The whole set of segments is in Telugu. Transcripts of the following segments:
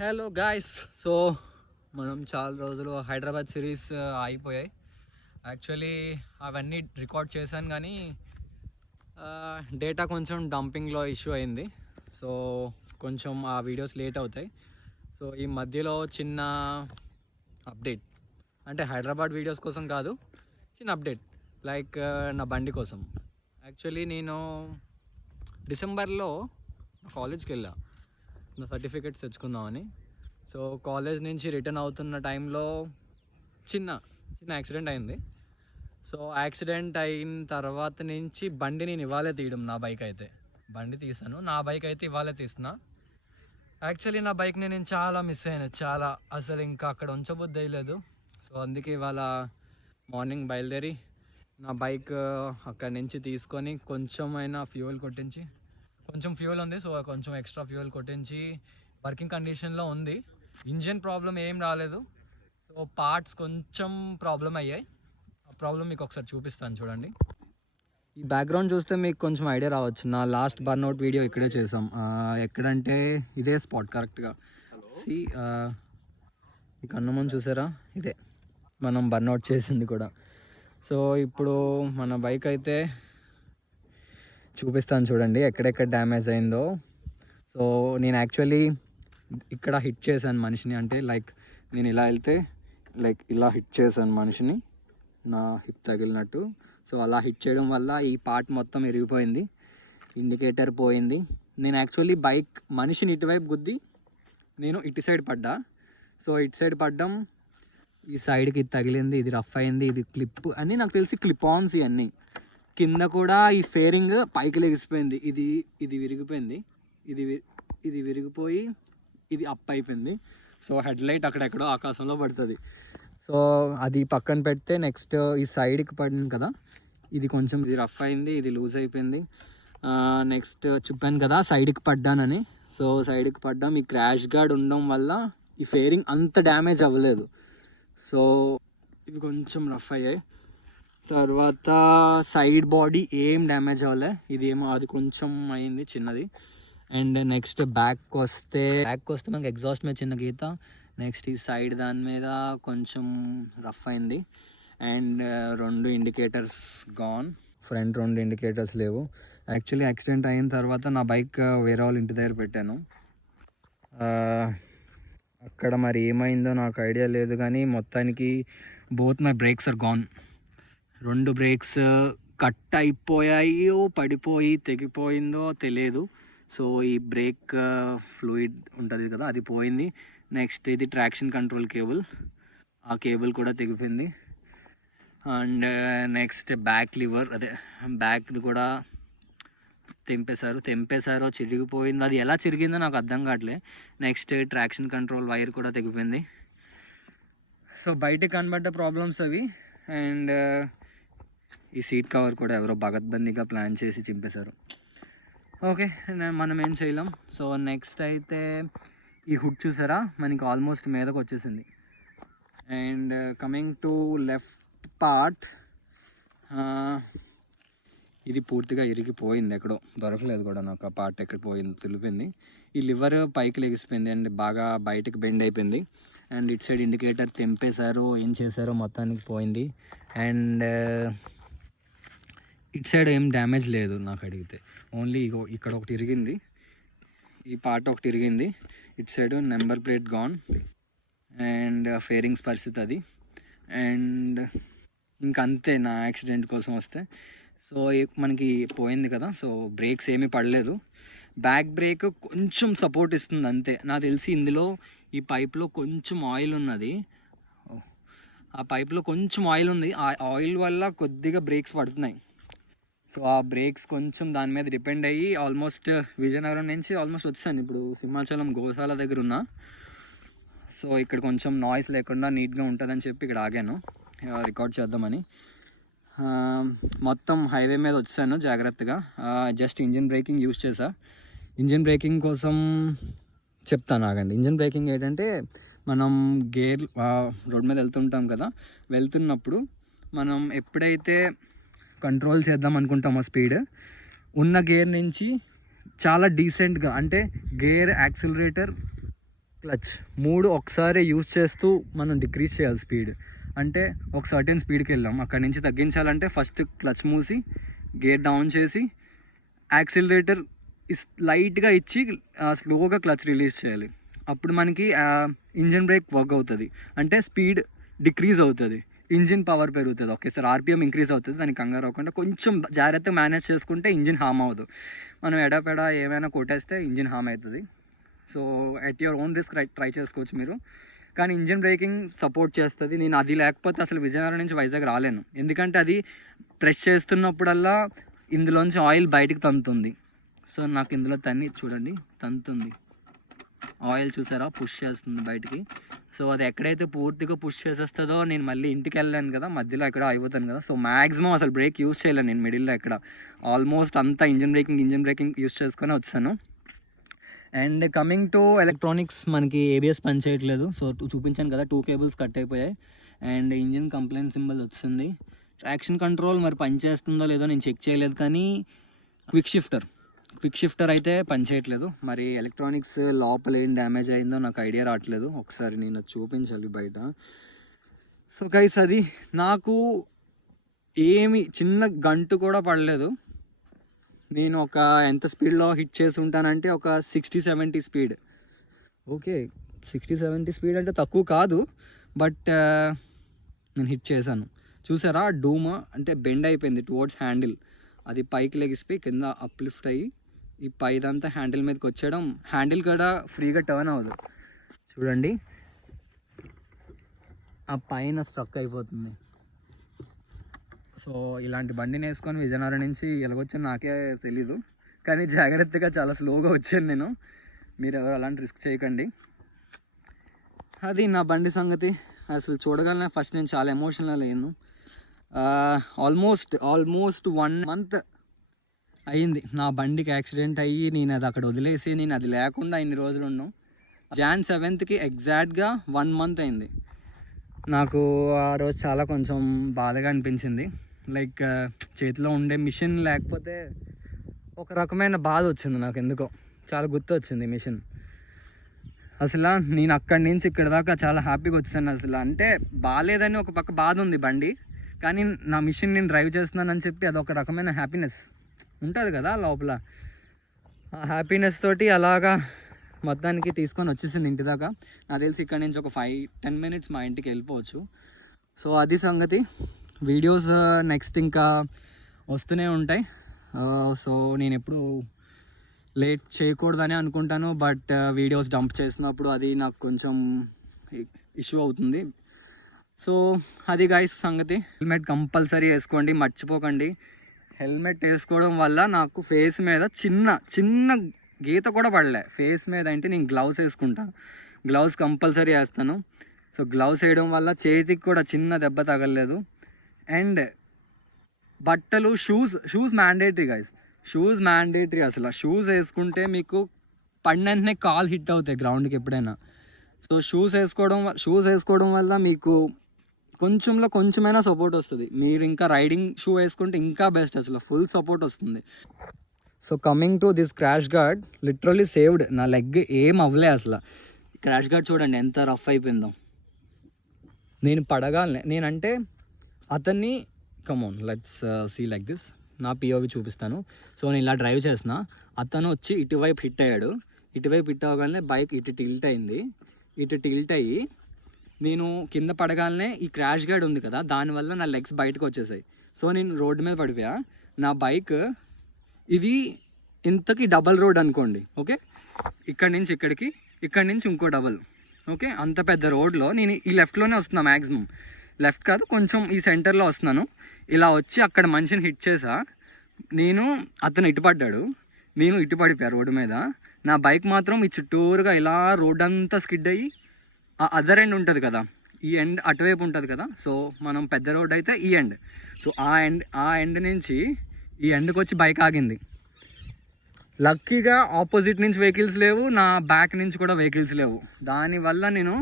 హలో గాయస్ సో మనం చాలా రోజులు హైదరాబాద్ సిరీస్ అయిపోయాయి యాక్చువల్లీ అవన్నీ రికార్డ్ చేశాను కానీ డేటా కొంచెం డంపింగ్లో ఇష్యూ అయింది. సో కొంచెం ఆ వీడియోస్ లేట్ అవుతాయి. సో ఈ మధ్యలో చిన్న అప్డేట్ అంటే హైదరాబాద్ వీడియోస్ కోసం కాదు చిన్న అప్డేట్ లైక్ నా బండి కోసం. యాక్చువల్లీ నేను డిసెంబర్లో కాలేజ్కి వెళ్ళా. నా సర్టిఫికేట్స్ తెచ్చుకుందామని. సో కాలేజ్ నుంచి రిటర్న్ అవుతున్న టైంలో చిన్న చిన్న యాక్సిడెంట్ అయింది. సో యాక్సిడెంట్ అయిన తర్వాత నుంచి బండి నేను ఇవాళే తీయడం నా బైక్ అయితే. బండి తీసాను. నా బైక్ అయితే ఇవాళే తీస్తున్నా యాక్చువల్లీ నా బైక్ని నేను చాలా మిస్ అయ్యాను. చాలా అసలు ఇంకా అక్కడ ఉంచబుద్ధి అయ్యలేదు. సో అందుకే ఇవాళ మార్నింగ్ బయలుదేరి నా బైక్ అక్కడి నుంచి తీసుకొని కొంచెమైనా ఫ్యూయల్ కొట్టించి కొంచెం ఫ్యూయల్ ఉంది సో కొంచెం ఎక్స్ట్రా ఫ్యూయల్ కొట్టించి వర్కింగ్ కండిషన్లో ఉంది. ఇంజిన్ ప్రాబ్లం ఏం రాలేదు. సో పార్ట్స్ కొంచెం ప్రాబ్లం అయ్యాయి. ఆ ప్రాబ్లం మీకు ఒకసారి చూపిస్తాను చూడండి. ఈ బ్యాక్గ్రౌండ్ చూస్తే మీకు కొంచెం ఐడియా రావచ్చు. నా లాస్ట్ బర్న్అవుట్ వీడియో ఇక్కడే చేసాం ఎక్కడంటే ఇదే స్పాట్ కరెక్ట్గా సి ఈ కన్నుమని చూసారా? ఇదే. మనం బర్న్అవుట్ చేసింది కూడా. సో ఇప్పుడు మన బైక్ అయితే చూపిస్తాను చూడండి ఎక్కడెక్కడ డ్యామేజ్ అయిందో. సో నేను యాక్చువల్లీ ఇక్కడ హిట్ చేశాను మనిషిని. అంటే లైక్ నేను ఇలా వెళ్తే లైక్ ఇలా హిట్ చేశాను మనిషిని నా హిప్ తగిలినట్టు. సో అలా హిట్ చేయడం వల్ల ఈ పార్ట్ మొత్తం ఇరిగిపోయింది ఇండికేటర్ పోయింది. నేను యాక్చువల్లీ బైక్ మనిషిని ఇటువైపు గుద్ది నేను ఇటు సైడ్ పడ్డా. సో ఇటు సైడ్ పడ్డం ఈ సైడ్కి ఇది తగిలింది ఇది రఫ్ అయింది ఇది క్లిప్ అన్నీ నాకు తెలిసి క్లిప్ ఆన్స్ ఇవన్నీ. కింద కూడా ఈ ఫేరింగ్ పైకి లెగిసిపోయింది. ఇది ఇది విరిగిపోయింది. ఇది వి- ఇది విరిగిపోయి ఇది అప్ అయిపోయింది. సో హెడ్ లైట్ అక్కడెక్కడో ఆకాశంలో పడుతుంది. సో అది పక్కన పెడితే నెక్స్ట్ ఈ సైడ్కి పడింది కదా ఇది కొంచెం ఇది రఫ్ అయింది ఇది లూజ్ అయిపోయింది. నెక్స్ట్ చెప్పాను కదా సైడ్కి పడ్డానని. సో సైడ్కి పడ్డాం. ఈ క్రాష్ గార్డ్ ఉండడం వల్ల ఈ ఫేరింగ్ అంత డ్యామేజ్ అవ్వలేదు. సో ఇవి కొంచెం రఫ్ అయ్యాయి. తర్వాత సైడ్ బాడీ ఏం డ్యామేజ్ అవ్వలే. ఇది ఏమో అది కొంచెం అయింది చిన్నది. అండ్ నెక్స్ట్ బ్యాక్ వస్తే బ్యాక్ వస్తే మనకి ఎగ్జాస్ట్ మీద చిన్న గీత. నెక్స్ట్ ఈ సైడ్ దాని మీద కొంచెం రఫ్ అయింది. అండ్ రెండు ఇండికేటర్స్ గాన్ ఫ్రంట్ రెండు ఇండికేటర్స్ లేవు. యాక్చువల్లీ యాక్సిడెంట్ అయిన తర్వాత నా బైక్ వేరే వాళ్ళ ఇంటి దగ్గర పెట్టాను. అక్కడ మరి ఏమైందో నాకు ఐడియా లేదు కానీ మొత్తానికి both my brakes are gone రెండు బ్రేక్స్ కట్ అయిపోయాయో పడిపోయి తెగిపోయిందో తెలియదు సో ఈ బ్రేక్ ఫ్లూయిడ్ ఉంటుంది కదా అది పోయింది. నెక్స్ట్ ఇది ట్రాక్షన్ కంట్రోల్ కేబుల్. ఆ కేబుల్ కూడా తెగిపోయింది. అండ్ నెక్స్ట్ బ్యాక్ లివర్ అదే బ్యాక్ది కూడా తెంపేశారు. తెంపేశారో చిరిగిపోయింది అది ఎలా చిరిగిందో నాకు అర్థం కావట్లే. నెక్స్ట్ ట్రాక్షన్ కంట్రోల్ వైర్ కూడా తెగిపోయింది. సో బయటకు కనబడ్డ ప్రాబ్లమ్స్ అవి. అండ్ ఈ సీట్ కవర్ కూడా ఎవరో భగత్బందీగా ప్లాన్ చేసి చింపేశారు. ఓకే మనం ఏం చేయలేం. సో నెక్స్ట్ అయితే ఈ హుడ్ చూసారా? మనకి ఆల్మోస్ట్ మీదకు వచ్చేసింది. And coming to left part ఇది పూర్తిగా ఇరిగిపోయింది ఎక్కడో. దొరకలేదు కూడా నాకు ఆ పార్ట్ ఎక్కడ పోయింది తెలిపింది. ఈ లివర్ పైకి లెగిసిపోయింది అండ్ బాగా బయటకు బెండ్ అయిపోయింది. అండ్ ఇట్ సైడ్ ఇండికేటర్ తెంపేశారో ఏం చేశారో మొత్తానికి పోయింది. అండ్ ఇట్ సైడ్ ఏం డ్యామేజ్ లేదు నాకు అడిగితే. ఓన్లీ ఇగో ఇక్కడ ఒకటి ఇరిగింది. ఈ పార్ట్ ఒకటి ఇరిగింది. It side number plate gone and fairings పరిస్థితి అది. అండ్ ఇంకంతే నా యాక్సిడెంట్ కోసం వస్తే. సో మనకి పోయింది కదా. సో బ్రేక్స్ ఏమీ పడలేదు. బ్యాక్ బ్రేక్ కొంచెం సపోర్ట్ ఇస్తుంది అంతే. నాకు తెలిసి ఇందులో ఈ పైప్లో కొంచెం ఆయిల్ ఉన్నది. ఆ పైప్లో కొంచెం ఆయిల్ ఉంది. ఆ ఆయిల్ వల్ల కొద్దిగా బ్రేక్స్ పడుతున్నాయి. సో ఆ బ్రేక్స్ కొంచెం దాని మీద డిపెండ్ అయ్యి ఆల్మోస్ట్ విజయనగరం నుంచి ఆల్మోస్ట్ వచ్చాను. ఇప్పుడు సింహాచలం గోశాల దగ్గర ఉన్నా. సో ఇక్కడ కొంచెం నాయిస్ లేకుండా నీట్గా ఉంటుందని చెప్పి ఇక్కడ ఆగాను. రికార్డ్ చేద్దామని. మొత్తం హైవే మీద వచ్చాను జాగ్రత్తగా. జస్ట్ ఇంజిన్ బ్రేకింగ్ యూస్ చేసా ఇంజిన్ బ్రేకింగ్ కోసం చెప్తాను ఆగండి. ఇంజిన్ బ్రేకింగ్ ఏంటంటే మనం గేర్ రోడ్ మీద వెళ్తుంటాం కదా. వెళ్తున్నప్పుడు మనం ఎప్పుడైతే కంట్రోల్ చేద్దాం అనుకుంటామో స్పీడ్ ఉన్న గేర్ నుంచి చాలా డీసెంట్గా అంటే గేర్ యాక్సిలరేటర్ క్లచ్ మూడు ఒకసారి యూజ్ చేస్తూ మనం డిక్రీజ్ చేయాలి స్పీడ్ అంటే ఒక సర్టెన్ స్పీడ్కి వెళ్ళాం. అక్కడి నుంచి తగ్గించాలంటే ఫస్ట్ క్లచ్ మూసి గేర్ డౌన్ చేసి యాక్సిలరేటర్ ఇస్ లైట్గా ఇచ్చి స్లోగా క్లచ్ రిలీజ్ చేయాలి. అప్పుడు మనకి ఇంజన్ బ్రేక్ వర్క్ అవుతుంది. అంటే స్పీడ్ డిక్రీజ్ అవుతుంది. ఇంజిన్ పవర్ పెరుగుతుంది. ఒకేసారి ఆర్పిఎం ఇంక్రీజ్ అవుతుంది దానికి కంగారు అవ్వకుండా కొంచెం జాగ్రత్తగా మేనేజ్ చేసుకుంటే ఇంజిన్ హామ్ అవ్వదు. మనం ఎడపెడ ఏమైనా కొట్టేస్తే ఇంజిన్ హామ్ అవుతుంది so at your own risk try చేసుకోవచ్చు మీరు. కానీ ఇంజిన్ బ్రేకింగ్ సపోర్ట్ చేస్తుంది. నేను అది లేకపోతే అసలు విజయనగరం నుంచి వైజాగ్ రాలేను. ఎందుకంటే అది ప్రెస్ చేస్తున్నప్పుడల్లా ఇందులోంచి ఆయిల్ బయటకు తంతుంది. సో నాకు ఇందులో తన్ని చూడండి తంతుంది. ఆయిల్ చూసారా? పుష్ చేస్తుంది బయటికి. సో అది ఎక్కడైతే పూర్తిగా పుష్ చేసేస్తుందో నేను మళ్ళీ ఇంటికి వెళ్ళాను కదా మధ్యలో ఎక్కడ అయిపోతాను కదా. సో మ్యాక్సిమం అసలు బ్రేక్ యూస్ చేయలేను నేను మిడిల్లో ఎక్కడ. ఆల్మోస్ట్ అంతా engine braking engine braking use చేసుకొని వచ్చాను. అండ్ కమింగ్ టు ఎలక్ట్రానిక్స్ మనకి ఏబిఎస్ పని చేయట్లేదు. సో చూపించాను కదా టూ కేబుల్స్ కట్ అయిపోయాయి. అండ్ ఇంజిన్ కంప్లైంట్ సింబల్ వచ్చింది. ట్రాక్షన్ కంట్రోల్ మరి పనిచేస్తుందో లేదో నేను చెక్ చేయలేదు కానీ క్విక్ షిఫ్టర్ క్విక్ షిఫ్టర్ అయితే పనిచేయట్లేదు మరి ఎలక్ట్రానిక్స్ లోపల ఏం డ్యామేజ్ అయిందో నాకు ఐడియా రావట్లేదు. ఒకసారి నేను అది చూపించాలి బయట. సో గైస్ అది నాకు ఏమి చిన్న గంటు కూడా పడలేదు. నేను ఒక ఎంత స్పీడ్లో హిట్ చేసి ఉంటానంటే ఒక sixty seventy speed okay sixty seventy speed అంటే తక్కువ కాదు. బట్ uh, నేను హిట్ చేశాను. చూసారా? డూమ్ అంటే బెండ్ అయిపోయింది టువర్డ్స్ హ్యాండిల్ అది పైకి లెగిసిపోయి కింద అప్లిఫ్ట్ అయ్యి ఈ పైదంతా హ్యాండిల్ మీదకి వచ్చేయడం హ్యాండిల్ కూడా ఫ్రీగా టర్న్ అవ్వదు. చూడండి. ఆ పైన స్ట్రక్ అయిపోతుంది. సో ఇలాంటి బండిని వేసుకొని విజయనగరం నుంచి ఎలాగొచ్చాను నాకే తెలీదు. కానీ జాగ్రత్తగా చాలా స్లోగా వచ్చాను నేను. మీరు ఎవరు అలాంటి రిస్క్ చేయకండి. అది నా బండి సంగతి. అసలు చూడగానే ఫస్ట్ నేను చాలా ఎమోషనల్ అయ్యాను ఆల్మోస్ట్ ఆల్మోస్ట్ వన్ మంత్ అయింది. నా బండికి యాక్సిడెంట్ అయ్యి నేను అది అక్కడ వదిలేసి నేను అది లేకుండా ఇన్ని రోజులు ఉన్నాను జాన్ సెవెంత్కి ఎగ్జాక్ట్గా వన్ మంత్ అయింది. నాకు ఆ రోజు చాలా కొంచెం బాధగా అనిపించింది. లైక్ చేతిలో ఉండే మిషన్ లేకపోతే ఒక రకమైన బాధ వచ్చింది నాకు ఎందుకో. చాలా గుర్తు వచ్చింది మిషన్. అసలు నేను అక్కడి నుంచి ఇక్కడ దాకా చాలా హ్యాపీగా వచ్చాను అసలు. అంటే బాగాలేదని ఒక పక్క బాధ ఉంది బండి. కానీ నా మిషన్ నేను డ్రైవ్ చేస్తున్నానని చెప్పి అదొక రకమైన హ్యాపీనెస్. ఉంటుంది కదా లోపల. హ్యాపీనెస్ తోటి అలాగా మొత్తానికి తీసుకొని వచ్చేసింది ఇంటి దాకా. నాకు తెలిసి ఇక్కడ నుంచి ఒక ఫైవ్ టెన్ మినిట్స్ మా ఇంటికి వెళ్ళిపోవచ్చు. సో అది సంగతి. వీడియోస్ నెక్స్ట్ ఇంకా వస్తూనే ఉంటాయి. సో నేను ఎప్పుడు లేట్ చేయకూడదని అనుకుంటాను. బట్ వీడియోస్ డంప్ చేసినప్పుడు అది నాకు కొంచెం ఇష్యూ అవుతుంది. సో అది గాయస్ సంగతి. హెల్మెట్ కంపల్సరీ వేసుకోండి మర్చిపోకండి. హెల్మెట్ వేసుకోవడం వల్ల నాకు ఫేస్ మీద చిన్న చిన్న గీత కూడా పడలే. ఫేస్ మీద అంటే నేను గ్లౌస్ వేసుకుంటా. గ్లౌస్ కంపల్సరీ వేస్తాను. సో గ్లౌస్ వేయడం వల్ల చేతికి కూడా చిన్న దెబ్బ తగలలేదు. అండ్ బట్టలు shoes shoes mandatory guys shoes mandatory అసలు. షూస్ వేసుకుంటే మీకు పడినంటనే కాల్ హిట్ అవుతాయి గ్రౌండ్కి ఎప్పుడైనా. సో షూస్ వేసుకోవడం షూస్ వేసుకోవడం వల్ల మీకు కొంచెంలో కొంచెమైనా సపోర్ట్ వస్తుంది. మీరు ఇంకా రైడింగ్ షూ వేసుకుంటే ఇంకా బెస్ట్ అసలు. ఫుల్ సపోర్ట్ వస్తుంది. So coming to this crash guard literally saved నా లెగ్ ఏం అవ్వలే అసలు. క్రాష్ గార్డ్ చూడండి ఎంత రఫ్ అయిపోయిందో. నేను పడగాలనే నేనంటే అతన్ని come on let's see like this నా పిఓవి చూపిస్తాను. సో నేను ఇలా డ్రైవ్ చేసిన అతను వచ్చి ఇటువైపు హిట్ అయ్యాడు. ఇటువైపు హిట్ అవ్వగానే బైక్ ఇటు టిల్ట్ అయింది. ఇటు టిల్ట్ అయ్యి నేను కింద పడగానే ఈ క్రాష్ గార్డ్ ఉంది కదా దానివల్ల నా లెగ్స్ బయటకు వచ్చేసాయి. సో నేను రోడ్డు మీద పడిపోయా. నా బైక్ ఇది ఇంతకి డబల్ రోడ్ అనుకోండి ఓకే ఇక్కడి నుంచి ఇక్కడికి ఇక్కడి నుంచి ఇంకో డబల్ ఓకే అంత పెద్ద రోడ్లో నేను ఈ లెఫ్ట్లోనే వస్తున్నా మ్యాక్సిమం లెఫ్ట్ కాదు కొంచెం ఈ సెంటర్లో వస్తున్నాను. ఇలా వచ్చి అక్కడ మనిషిని హిట్ చేసా. నేను అతను ఇటుపడ్డాడు నేను ఇటుపడిపోయా రోడ్డు మీద. నా బైక్ మాత్రం ఈ చుట్టూరుగా ఇలా రోడ్ అంతా స్కిడ్ అయ్యి ఆ అదర్ ఎండ్ ఉంటుంది కదా. ఈ ఎండ్ అటువైపు ఉంటుంది కదా. సో మనం పెద్ద రోడ్ అయితే ఈ ఎండ్ సో ఆ ఎండ్ ఆ ఎండ్ నుంచి ఈ ఎండ్కి వచ్చి బైక్ ఆగింది. లక్కీగా ఆపోజిట్ నుంచి వెహికల్స్ లేవు నా బ్యాక్ నుంచి కూడా వెహికల్స్ లేవు. దానివల్ల నేను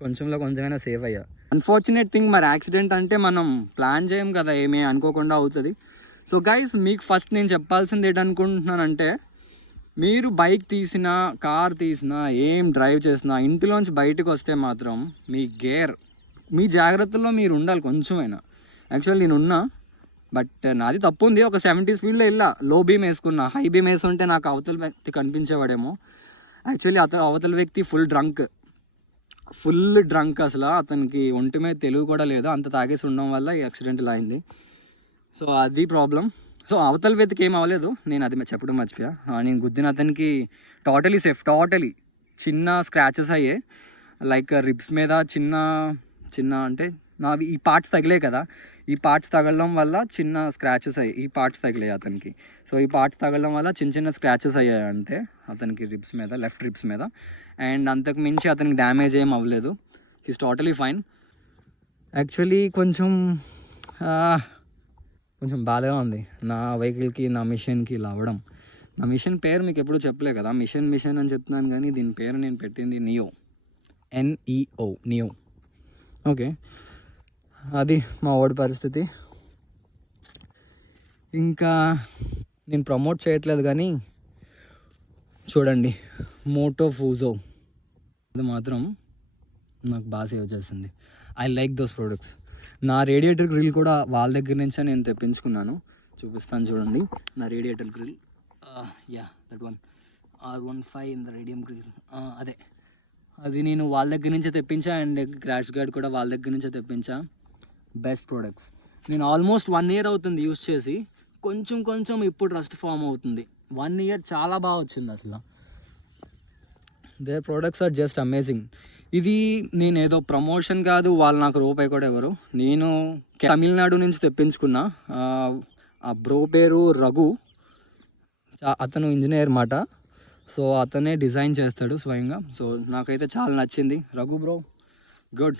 కొంచెంలో కొంచెమైనా సేఫ్ అయ్యా. అన్ఫార్చునేట్ థింగ్ మరి యాక్సిడెంట్ అంటే మనం ప్లాన్ చేయం కదా ఏమీ అనుకోకుండా అవుతుంది. సో గైస్ మీకు ఫస్ట్ నేను చెప్పాల్సింది ఏంటనుకుంటున్నానంటే మీరు బైక్ తీసినా కార్ తీసినా ఏం డ్రైవ్ చేసినా ఇంటిలోంచి బయటకు వస్తే మాత్రం మీ గేర్ మీ జాగ్రత్తల్లో మీరు ఉండాలి కొంచెమైనా. యాక్చువల్ నేను ఉన్నా బట్ నాది తప్పు ఉంది. ఒక సెవెంటీ స్పీడ్లో వెళ్ళా. లో బీమ్ వేసుకున్నా. హై బీమ్ వేసుంటే నాకు అవతల వ్యక్తి కనిపించేవాడేమో. యాక్చువల్లీ అతను అవతల వ్యక్తి ఫుల్ డ్రంక్ ఫుల్ డ్రంక్ అసలు. అతనికి ఒంటి మీద తెలుగు కూడా లేదు. అంత తాగేసి ఉండడం వల్ల ఈ యాక్సిడెంట్ అయింది. సో అది ప్రాబ్లం సో అవతల వెతికి ఏం అవ్వలేదు. నేను అది చెప్పడం మర్చిపోయా. నేను గుద్దిన అతనికి టోటలీ సేఫ్ టోటలీ చిన్న స్క్రాచెస్ అయ్యాయి లైక్ రిబ్స్ మీద చిన్న చిన్న అంటే నావి ఈ పార్ట్స్ తగిలే కదా. ఈ పార్ట్స్ తగలడం వల్ల చిన్న స్క్రాచెస్ అయ్యాయి. ఈ పార్ట్స్ తగిలాయి అతనికి. సో ఈ పార్ట్స్ తగలడం వల్ల చిన్న చిన్న స్క్రాచెస్ అయ్యాయి అంతే. అతనికి రిబ్స్ మీద లెఫ్ట్ రిబ్స్ మీద. అండ్ అంతకు మించి అతనికి డ్యామేజ్ ఏం అవ్వలేదు. హీస్ టోటలీ ఫైన్ యాక్చువల్లీ కొంచెం కొంచెం బాధగా ఉంది. నా వెహికల్కి నా మిషన్కి ఇలా అవ్వడం. నా మిషన్ పేరు మీకు ఎప్పుడు చెప్పలే కదా? మిషన్ మిషన్ అని చెప్తున్నాను కానీ దీని పేరు నేను పెట్టింది నియో. NEO neo. ఓకే. అది మా ఓడి పరిస్థితి. ఇంకా నేను ప్రమోట్ చేయట్లేదు కానీ చూడండి. మోటో ఫూజో. అది మాత్రం నాకు బాగా సేవ్ చేస్తుంది ఐ లైక్ దోస్ ప్రొడక్ట్స్. నా రేడియేటర్ గ్రిల్ కూడా వాళ్ళ దగ్గర నుంచే నేను తెప్పించుకున్నాను. చూపిస్తాను చూడండి. నా radiator grill yeah that one R one five in the radium grill అదే. అది నేను వాళ్ళ దగ్గర నుంచే తెప్పించా అండ్ క్రాష్ గార్డ్ కూడా వాళ్ళ దగ్గర నుంచే తెప్పించా. బెస్ట్ ప్రోడక్ట్స్ నేను ఆల్మోస్ట్ వన్ ఇయర్ అవుతుంది యూస్ చేసి. కొంచెం కొంచెం ఇప్పుడు రస్ట్ ఫామ్ అవుతుంది. వన్ ఇయర్ చాలా బాగా వచ్చింది అసలు. Their products are just amazing ఇది నేను ఏదో ప్రమోషన్ కాదు వాళ్ళు నాకు రూపాయి కూడా ఎవరు నేను తమిళనాడు నుంచి తెప్పించుకున్నా ఆ, బ్రో పేరు రఘు. అతను ఇంజనీర్ మాట. సో అతనే డిజైన్ చేస్తాడు స్వయంగా. సో నాకైతే చాలా నచ్చింది. Raghu bro good.